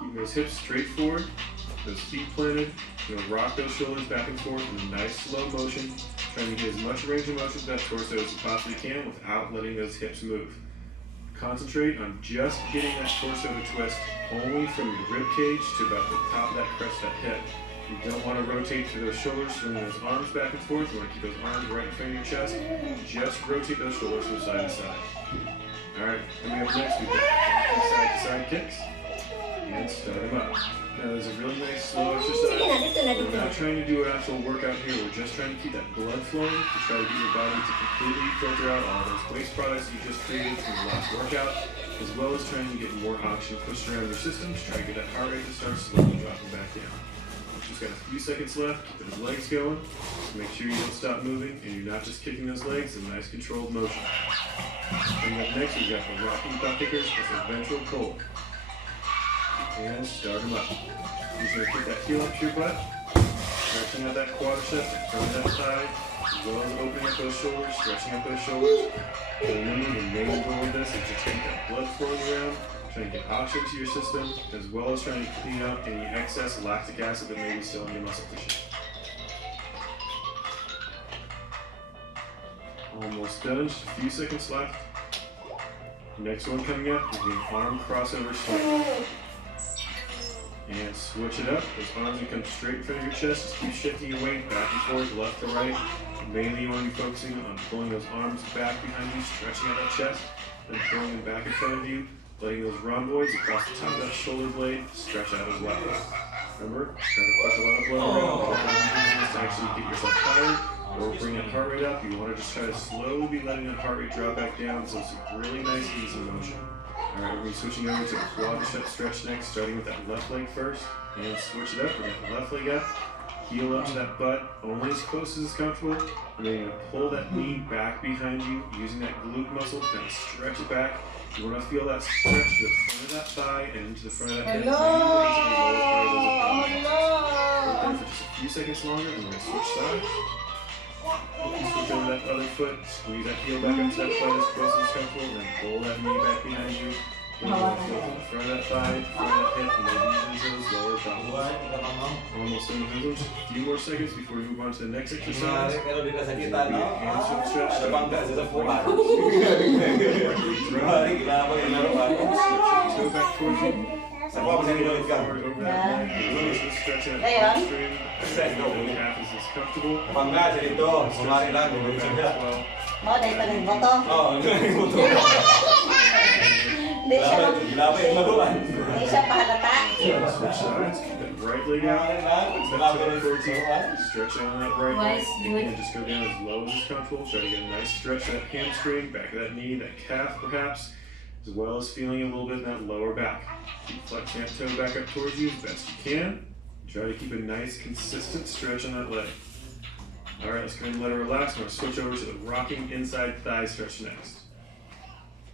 Keep those hips straight forward, those feet planted. You're going to rock those shoulders back and forth in a nice slow motion, trying to get as much range of motion to that torso as you possibly can without letting those hips move. Concentrate on just getting that torso to twist only from your rib cage to about the top of that crest, that hip. You don't want to rotate through those shoulders, swing those arms back and forth. You want to keep those arms right in front of your chest. Just rotate those shoulders from side to side. Alright, coming up next, we've got side to side kicks. And start them up. Now there's a really nice slow exercise. We're not trying to do an actual workout here. We're just trying to keep that blood flowing to try to get your body to completely filter out all those waste products you just created from the last workout, as well as trying to get more oxygen pushed around your system to try to get that heart rate to start slowly dropping back down. We've just got a few seconds left. Keep those legs going. Just make sure you don't stop moving and you're not just kicking those legs in nice controlled motion. Coming up next, we've got the rocking butt kickers with a ventral pull. And start them up. You're going to kick that heel up to your butt, stretching out that quadriceps in front of that thigh, as well as opening up those shoulders, stretching out those shoulders. And remember, the main goal of this is just to get that blood flowing around, trying to get oxygen to your system, as well as trying to clean up any excess lactic acid that may be still in your muscle tissue. Almost done, just a few seconds left. Next one coming up is the arm crossover swing. And switch it up. Those arms will come straight in front of your chest. Just keep shifting your weight back and forth, left to right. Mainly you want to be focusing on pulling those arms back behind you, stretching out that chest, then pulling them back in front of you, letting those rhomboids across the top of that shoulder blade stretch out as well. Remember, trying to push a lot of blood around to actually get yourself tired or bring that heart rate up. You want to just try to slowly be letting that heart rate drop back down, so it's a really nice easy motion. Alright, we're going to be switching over to a quadricep stretch next, starting with that left leg first. And switch it up. We're going to left leg up, heel up to that butt, only as close as is comfortable. And then you're going to pull that knee back behind you, using that glute muscle, kind of stretch it back. You want to feel that stretch to the front of that thigh and into the front of that hip. Into the lower part of those abdominals. Hold there for just a few seconds longer, and we're going to switch sides. Switch over that other foot, squeeze that heel back up to that butt as close as comfortable, and then pull that knee back behind you. And you want to feel from the front of that thigh, front of that hip, and maybe into those lower abdominals. Almost done with those. Just a few more seconds before we move on to the next exercise. Hamstring stretch. Toe back towards you. Over that leg. Stretch that hamstring. The calf is as comfortable. Switch sides. Keep that right leg out. Stretching on that right leg. And just go down as low as is comfortable. Try to get a nice stretch of that hamstring, back of that knee, that calf perhaps, as well as feeling a little bit in that lower back. Keep flexing that toe back up towards you as best you can. Try to keep a nice, consistent stretch on that leg. All right, let's go ahead and let it relax. I'm going to switch over to the rocking inside thigh stretch next.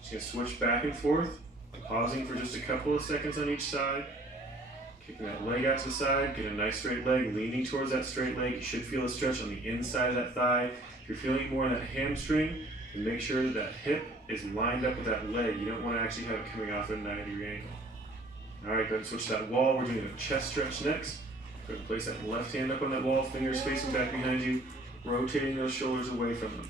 Just going to switch back and forth, pausing for just a couple of seconds on each side. Kicking that leg out to the side, get a nice straight leg, leaning towards that straight leg. You should feel a stretch on the inside of that thigh. If you're feeling more in that hamstring, then make sure that that hip is lined up with that leg. You don't want to actually have it coming off at a 90-degree angle. All right, go ahead and switch to that wall. We're doing a chest stretch next. Go ahead and place that left hand up on that wall, fingers facing back behind you, rotating those shoulders away from them.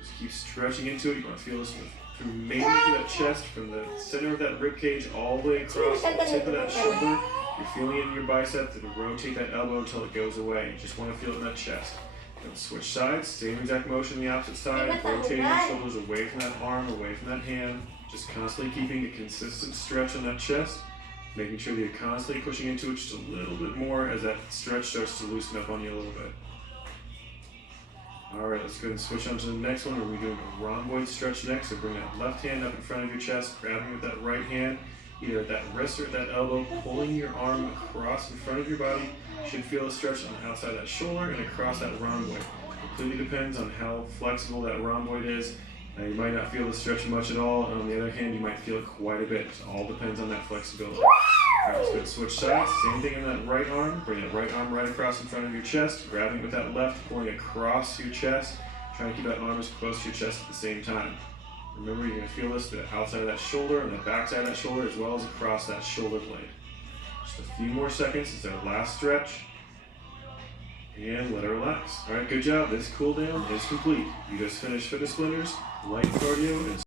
Just keep stretching into it. You want to feel this through mainly through that chest, from the center of that rib cage all the way across the tip of that shoulder. You're feeling it in your bicep, then rotate that elbow until it goes away. You just want to feel it in that chest. Then switch sides, same exact motion on the opposite side, rotating your shoulders away from that arm, away from that hand. Just constantly keeping a consistent stretch on that chest, making sure that you're constantly pushing into it just a little bit more as that stretch starts to loosen up on you a little bit. All right, let's go ahead and switch on to the next one. We're doing a rhomboid stretch next. So bring that left hand up in front of your chest, grabbing with that right hand, either at that wrist or at that elbow, pulling your arm across in front of your body. You should feel a stretch on the outside of that shoulder and across that rhomboid. Completely depends on how flexible that rhomboid is. You might not feel the stretch much at all, and on the other hand, you might feel it quite a bit. It all depends on that flexibility. All right, let's go ahead and switch sides. Same thing on that right arm. Bring that right arm right across in front of your chest, grabbing with that left, pulling across your chest, trying to keep that arm as close to your chest at the same time. Remember, you're going to feel this to the outside of that shoulder and the back side of that shoulder, as well as across that shoulder blade. Just a few more seconds. It's our last stretch. And let her relax. Alright, good job. This cool down is complete. You just finished Fitness Blenders, light cardio, and